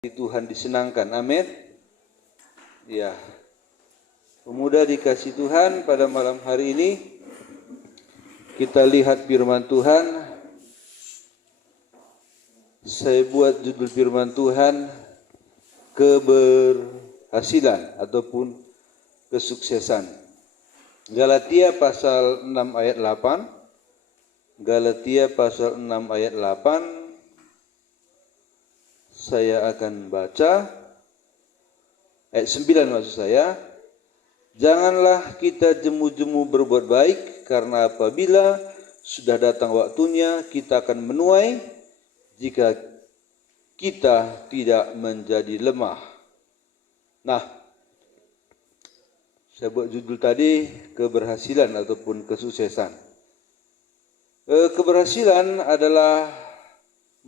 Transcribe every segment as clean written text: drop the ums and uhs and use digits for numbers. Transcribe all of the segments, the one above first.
Tuhan disenangkan, amin. Ya, pemuda dikasih Tuhan, pada malam hari ini kita lihat firman Tuhan. Saya buat judul firman Tuhan keberhasilan ataupun kesuksesan. Galatia pasal 6 ayat 8. Galatia pasal 6 ayat 8. Saya akan baca ayat 9 maksud saya. Janganlah kita jemu-jemu berbuat baik, karena apabila sudah datang waktunya kita akan menuai jika kita tidak menjadi lemah. Nah, saya buat judul tadi keberhasilan ataupun kesuksesan. Keberhasilan adalah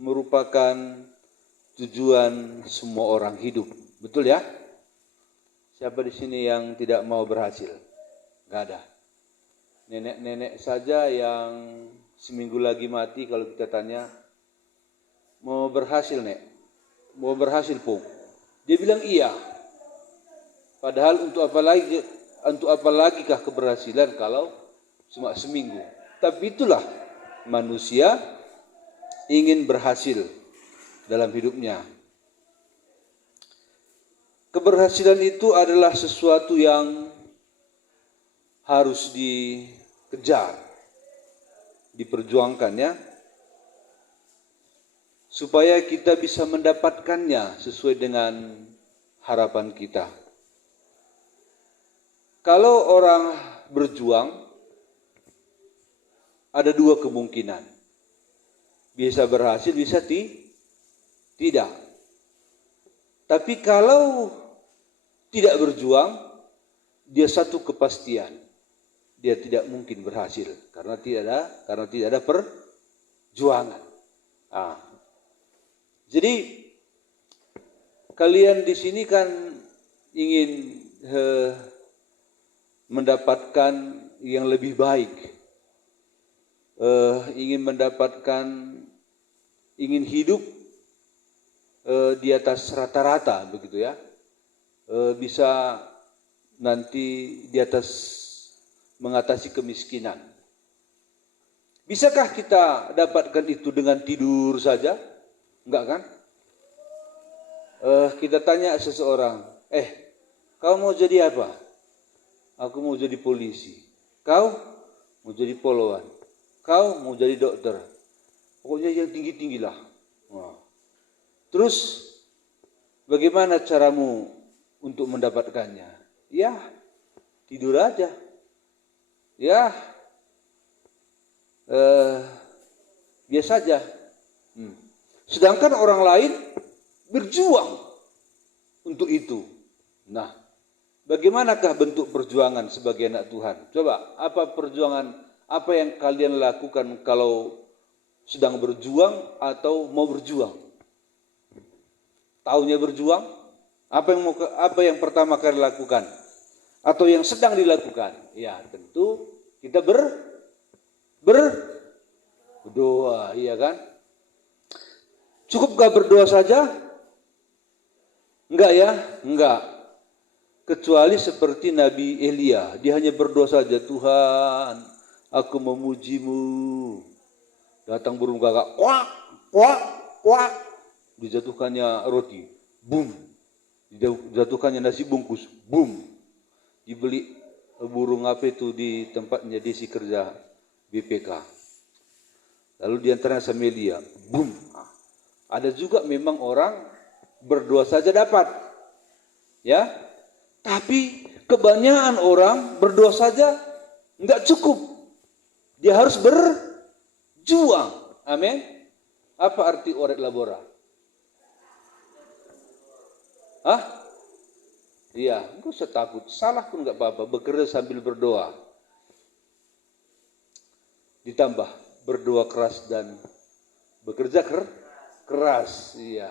merupakan tujuan semua orang hidup, betul ya? Siapa di sini yang tidak mau berhasil? Gak ada. Nenek-nenek saja yang seminggu lagi mati, kalau kita tanya, mau berhasil nek? Mau berhasil pung? Dia bilang iya. Padahal untuk apa lagi kah keberhasilan kalau cuma seminggu? Tapi itulah manusia ingin berhasil dalam hidupnya. Keberhasilan itu adalah sesuatu yang harus dikejar, diperjuangkan ya, supaya kita bisa mendapatkannya sesuai dengan harapan kita. Kalau orang berjuang, ada dua kemungkinan. Bisa berhasil, bisa tidak. Tapi kalau tidak berjuang, dia satu kepastian, dia tidak mungkin berhasil karena tidak ada perjuangan. Jadi kalian di sini kan ingin mendapatkan yang lebih baik, ingin hidup di atas rata-rata begitu ya, bisa nanti di atas mengatasi kemiskinan. Bisakah kita dapatkan itu dengan tidur saja? Enggak kan? Kita tanya seseorang, kau mau jadi apa? Aku mau jadi polisi. Kau mau jadi polwan. Kau mau jadi dokter. Pokoknya yang tinggi-tinggilah. Terus bagaimana caramu untuk mendapatkannya? Ya, tidur aja. Ya, biasa aja. Sedangkan orang lain berjuang untuk itu. Nah, bagaimanakah bentuk perjuangan sebagai anak Tuhan? Coba, apa perjuangan, apa yang kalian lakukan kalau sedang berjuang atau mau berjuang? Taunya berjuang, apa yang pertama kali lakukan atau yang sedang dilakukan? Ya, tentu kita berdoa, iya kan? Cukupkah berdoa saja? Enggak ya? Enggak. Kecuali seperti Nabi Elia, dia hanya berdoa saja, Tuhan, aku memujimu. Datang burung gagak, kuak, kuak, kuak. Dijatuhkannya roti, boom. Dijatuhkannya nasi bungkus, boom. Dibeli burung apa itu di tempatnya Desi kerja BPK. Lalu diantaranya sama Elia, boom. Ada juga memang orang berdoa saja dapat, ya. Tapi kebanyakan orang berdoa saja enggak cukup. Dia harus berjuang. Amin. Apa arti oret labora? Iya, enggak usah takut. Salah pun enggak apa-apa. Bekerja sambil berdoa. Ditambah berdoa keras dan bekerja keras. Iya.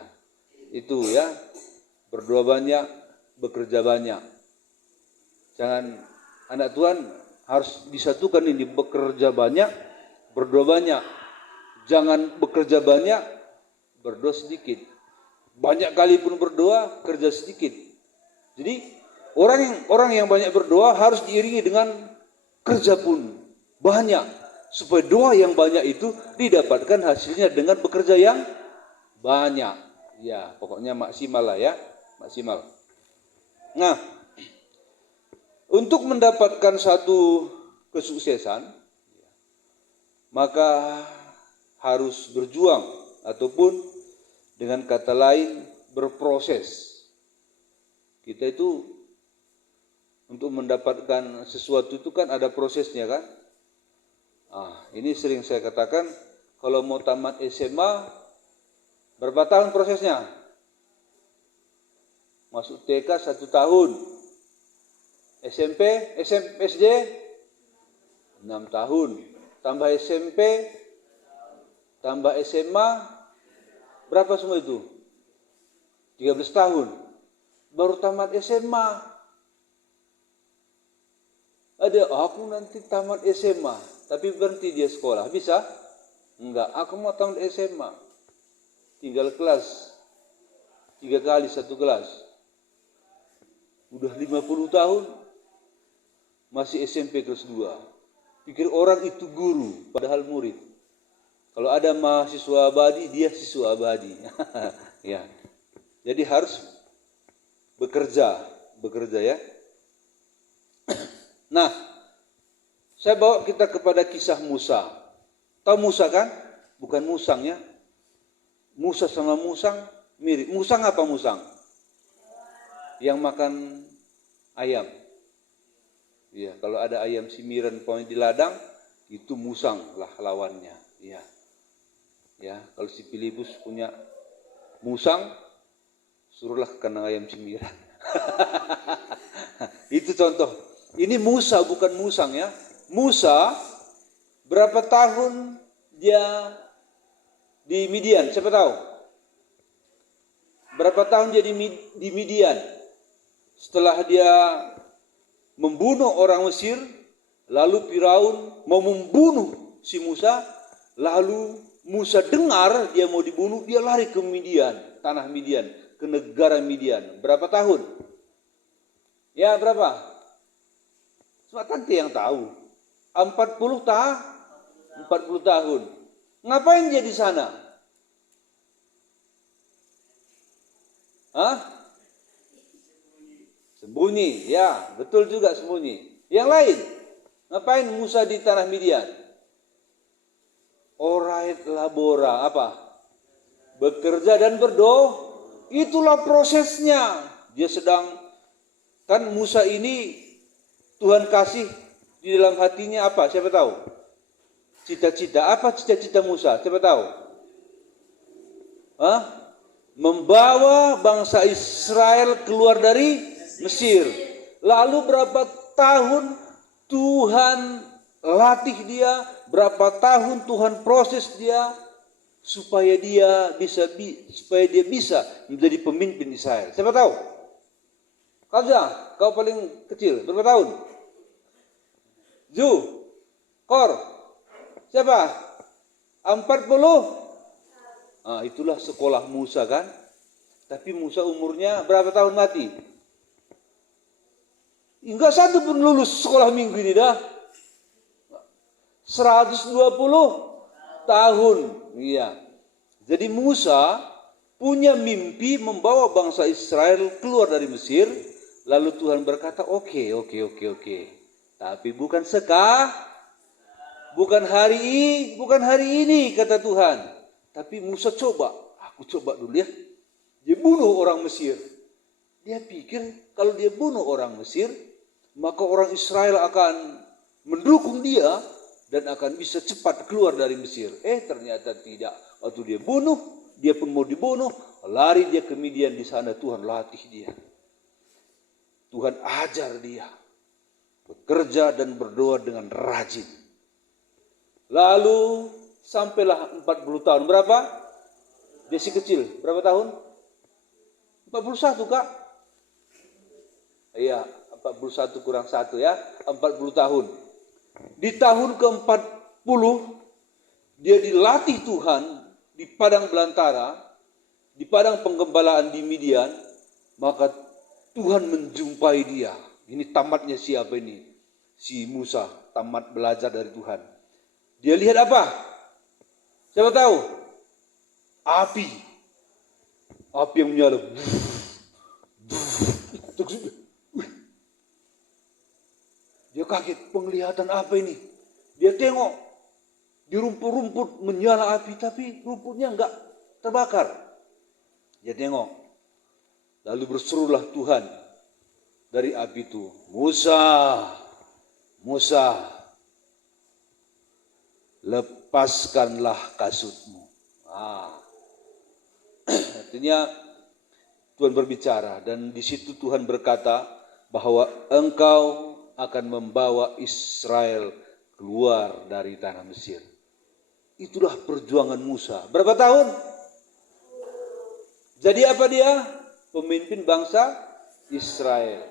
Itu ya. Berdoa banyak, bekerja banyak. Jangan, anak Tuhan harus disatukan ini, bekerja banyak, berdoa banyak. Jangan bekerja banyak, berdoa sedikit. Banyak kali pun berdoa, kerja sedikit. Jadi orang yang banyak berdoa harus diiringi dengan kerja pun banyak, supaya doa yang banyak itu didapatkan hasilnya dengan bekerja yang banyak. Ya, pokoknya maksimal lah ya, maksimal. Nah, untuk mendapatkan satu kesuksesan, maka harus berjuang, ataupun dengan kata lain berproses. Kita itu untuk mendapatkan sesuatu itu kan ada prosesnya kan. Ini sering saya katakan, kalau mau tamat SMA, berapa tahun prosesnya? Masuk TK 1 tahun, SD 6 tahun, tambah SMP, tambah SMA, berapa semua itu? 13 tahun. Baru tamat SMA. Ada, aku nanti tamat SMA, tapi berhenti dia sekolah. Bisa? Enggak, aku mau tamat SMA. Tinggal kelas 3 kali 1 kelas. Udah 50 tahun, masih SMP kelas 2. Pikir orang itu guru, padahal murid. Kalau ada mahasiswa abadi, dia siswa abadi. Ya. Jadi harus bekerja ya. Nah, saya bawa kita kepada kisah Musa. Tahu Musa kan? Bukan musang ya. Musa sama musang mirip. Musang apa musang? Yang makan ayam. Ya, kalau ada ayam simiran pokoknya di ladang, itu musang lah lawannya. Ya. Ya, kalau si Filipus punya musang, suruhlah ke kandang ayam simiran. Itu contoh. Ini Musa bukan musang ya. Musa berapa tahun dia di Midian? Siapa tahu? Berapa tahun dia di Midian? Setelah dia membunuh orang Mesir, lalu Firaun mau membunuh si Musa, lalu Musa dengar dia mau dibunuh, dia lari ke Midian, tanah Midian, ke negara Midian. Berapa tahun? Ya, berapa? Cuma tante yang tahu. 40 tahun. Ngapain dia di sana? Sembunyi. Ya, betul juga sembunyi. Yang lain, ngapain Musa di tanah Midian? Orait labora, apa? Bekerja dan berdoa. Itulah prosesnya. Dia sedang, kan Musa ini Tuhan kasih di dalam hatinya apa? Siapa tahu? Cita-cita. Apa cita-cita Musa? Siapa tahu? Membawa bangsa Israel keluar dari Mesir. Lalu berapa tahun Tuhan latih dia? Berapa tahun Tuhan proses dia supaya dia bisa menjadi pemimpin Israel? Siapa tahu? Kau paling kecil, berapa tahun? Kor, siapa? 40? Itulah sekolah Musa kan. Tapi Musa umurnya berapa tahun mati? Enggak satu pun lulus sekolah minggu ini dah. 120 tahun. Iya. Jadi Musa punya mimpi membawa bangsa Israel keluar dari Mesir. Lalu Tuhan berkata, oke. Tapi bukan bukan hari ini kata Tuhan. Tapi Musa aku coba dulu ya. Dia bunuh orang Mesir. Dia pikir kalau dia bunuh orang Mesir, maka orang Israel akan mendukung dia dan akan bisa cepat keluar dari Mesir. Ternyata tidak. Waktu dia bunuh, dia pun mau dibunuh, lari dia ke Midian. Di sana Tuhan latih dia. Tuhan ajar dia bekerja dan berdoa dengan rajin. Lalu sampailah 40 tahun. Berapa? Dia si kecil. Berapa tahun? 41 kak? Iya, 41 kurang 1 ya. 40 tahun. Di tahun ke-40 dia dilatih Tuhan di padang belantara di padang penggembalaan di Midian, maka Tuhan menjumpai dia. Ini tamatnya siapa ini? Si Musa tamat belajar dari Tuhan. Dia lihat apa? Siapa tahu? Api. Api yang menyala. Dia kaget, penglihatan apa ini? Dia tengok di rumput-rumput menyala api, tapi rumputnya enggak terbakar. Dia tengok, lalu berserulah Tuhan dari api itu, Musa, Musa, lepaskanlah kasutmu. Artinya Tuhan berbicara, dan di situ Tuhan berkata bahwa engkau akan membawa Israel keluar dari tanah Mesir. Itulah perjuangan Musa. Berapa tahun? Jadi apa dia? Pemimpin bangsa Israel.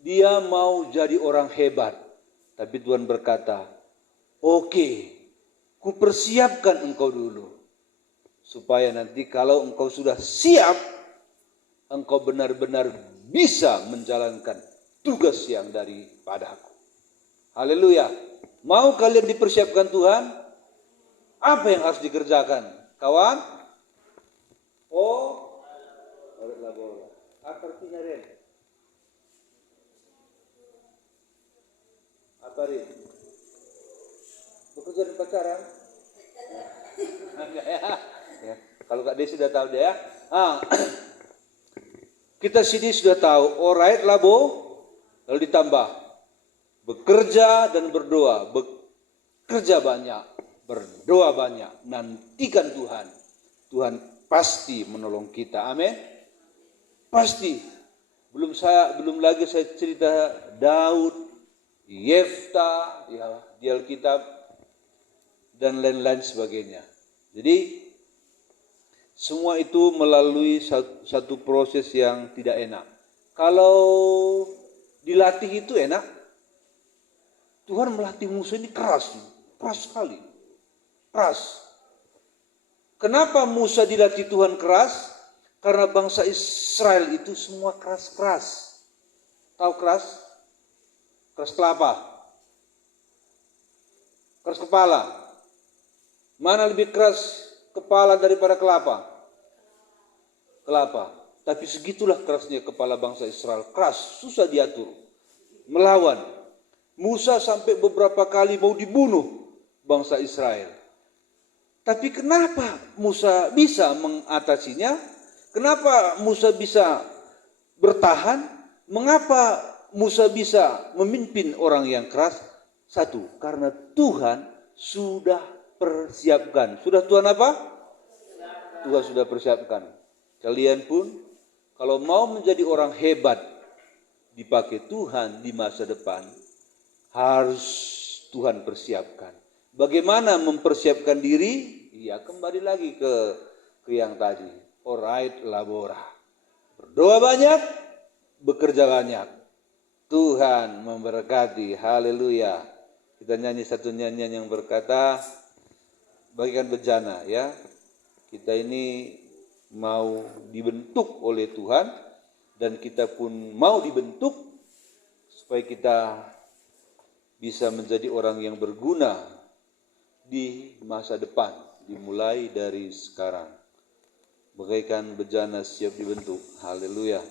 Dia mau jadi orang hebat. Tapi Tuhan berkata, oke, kupersiapkan engkau dulu. Supaya nanti kalau engkau sudah siap, engkau benar-benar bisa menjalankan tugas yang daripadaku. Haleluya. Mau kalian dipersiapkan Tuhan? Apa yang harus dikerjakan? Kawan? Oh, labor. Apa artinya Ren? Apa Ren? Bekerja di pacaran? Enggak ya. Kalau Kak Desi sudah tahu deh ya. Kita sini sudah tahu. Alright labo. Lalu ditambah bekerja dan berdoa. Bekerja banyak, berdoa banyak. Nantikan Tuhan. Tuhan pasti menolong kita. Amin. Pasti. Belum lagi saya cerita Daud, Yefta, ya, di Alkitab dan lain-lain sebagainya. Jadi semua itu melalui satu proses yang tidak enak. Kalau dilatih itu enak. Tuhan melatih Musa ini keras sekali. Keras. Kenapa Musa dilatih Tuhan keras? Karena bangsa Israel itu semua keras-keras. Tahu keras? Keras kelapa. Keras kepala. Mana lebih keras kepala daripada kelapa? Kelapa. Tapi segitulah kerasnya kepala bangsa Israel. Keras, susah diatur. Melawan. Musa sampai beberapa kali mau dibunuh bangsa Israel. Tapi kenapa Musa bisa mengatasinya? Kenapa Musa bisa bertahan? Mengapa Musa bisa memimpin orang yang keras? Satu, karena Tuhan sudah persiapkan. Sudah Tuhan apa? Tuhan sudah persiapkan. Kalian pun kalau mau menjadi orang hebat dipakai Tuhan di masa depan, harus Tuhan persiapkan. Bagaimana mempersiapkan diri? Ya kembali lagi ke yang tadi. Alright, labora. Berdoa banyak, bekerja banyak. Tuhan memberkati. Haleluya. Kita nyanyi satu nyanyian yang berkata, bagikan bejana ya. Kita ini mau dibentuk oleh Tuhan dan kita pun mau dibentuk supaya kita bisa menjadi orang yang berguna di masa depan, dimulai dari sekarang. Bagaikan bejana siap dibentuk. Haleluya.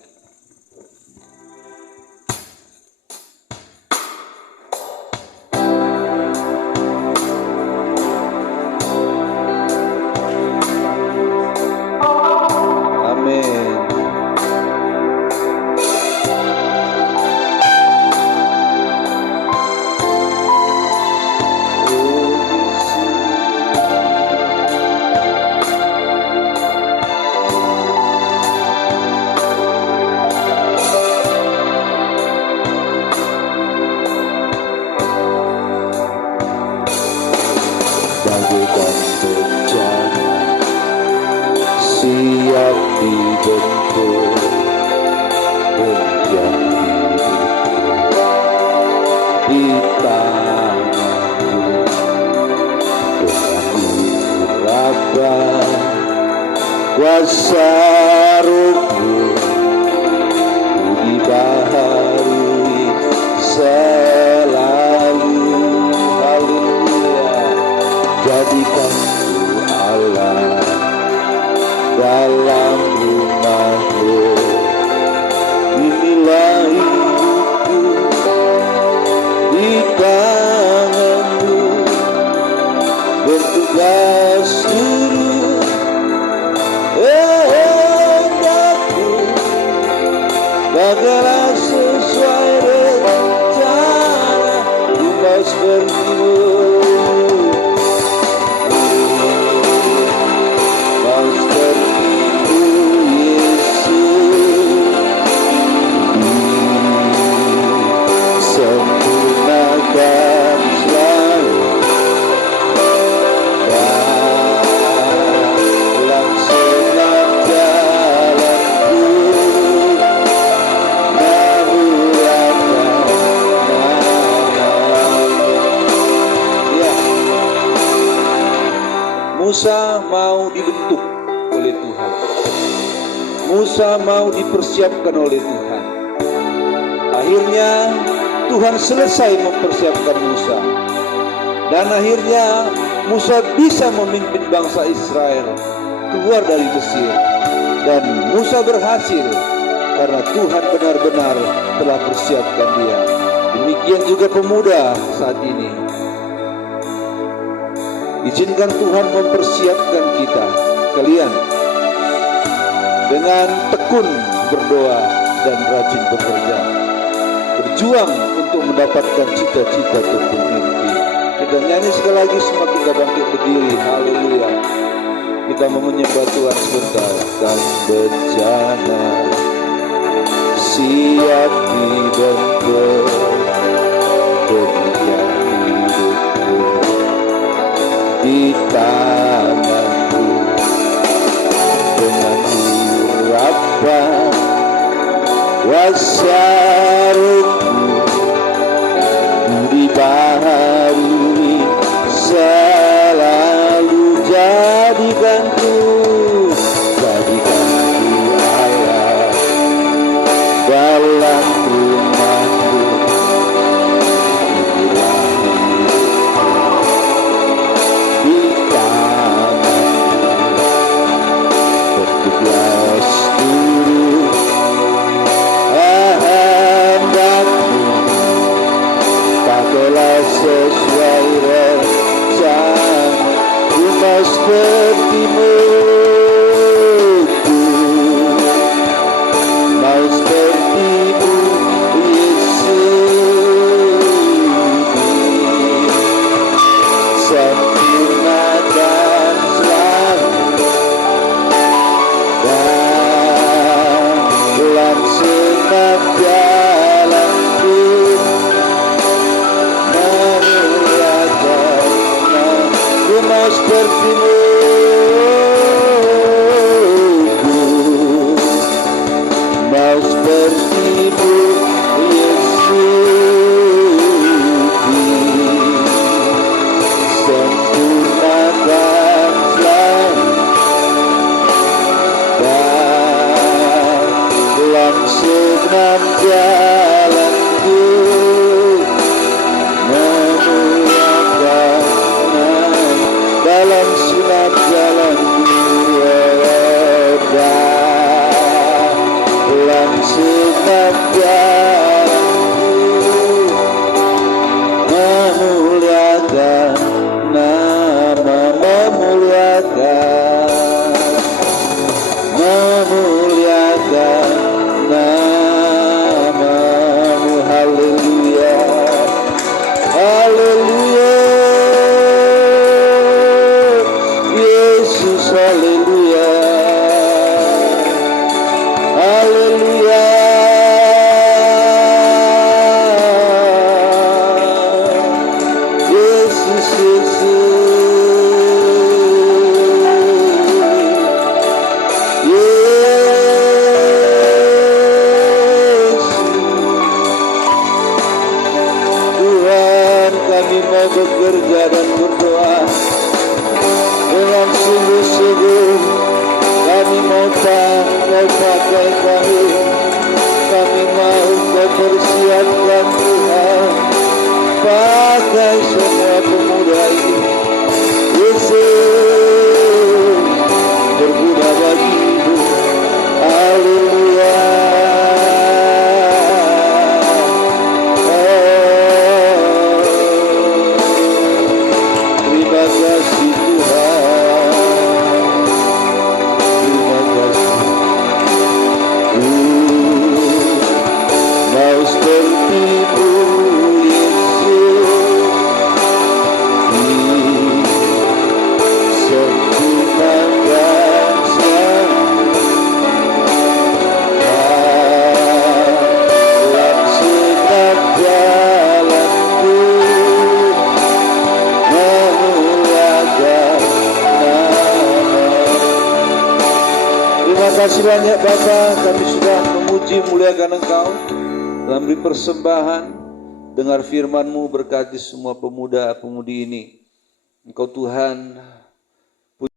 kuasa Rohmu dibaharui selalu. Haleluya. Jadikan Allah dalam rumahmu. Inilah hidupku di tanganmu, bertugas turut kehendakmu, bagaimana sesuai rencana ku mau sepertimu. Musa mau dibentuk oleh Tuhan. Musa mau dipersiapkan oleh Tuhan. Akhirnya Tuhan selesai mempersiapkan Musa. Dan akhirnya Musa bisa memimpin bangsa Israel keluar dari Mesir. Dan Musa berhasil karena Tuhan benar-benar telah persiapkan dia. Demikian juga pemuda saat ini. Izinkan Tuhan mempersiapkan kita, kalian, dengan tekun berdoa dan rajin bekerja, berjuang untuk mendapatkan cita-cita dan mimpi. Kita nyanyi sekali lagi, semua kita bangkit berdiri. Haleluya. Kita mau menyembah Tuhan sebentar. Dan bencana siap dibentuk demikian hidupku di tanganmu, dengan urapan kuasa Rohmu dibaharui selalu. Jadikanku Allah dalam rumahmu. Sesuai rencana ku mau sepertimu, mau sepertimu Yesus. Sempurnakan selalu dalam segenap jalanku. Mau sepertimu, mau sepertimu Yesus. Sempurnakan selalu dalam segenap jalanku. Dalam sunat jalanku, dalam sunat jalanku, memuliakan nama, memuliakan namamu. Haleluya, haleluya. Haleluya, haleluya. terakhir kami mau mempersiapkan Tuhan. Pakai semua pemuda ini, Yesus berguna bagimu. Haleluya. Terima kasih Tuhan. Terima kasih. Mau seperti-Mu Terima kasih banyak Bapa, kami sudah memuji muliakan Engkau dalam beri persembahan. Dengar firman-Mu, berkati semua pemuda-pemudi ini. Engkau Tuhan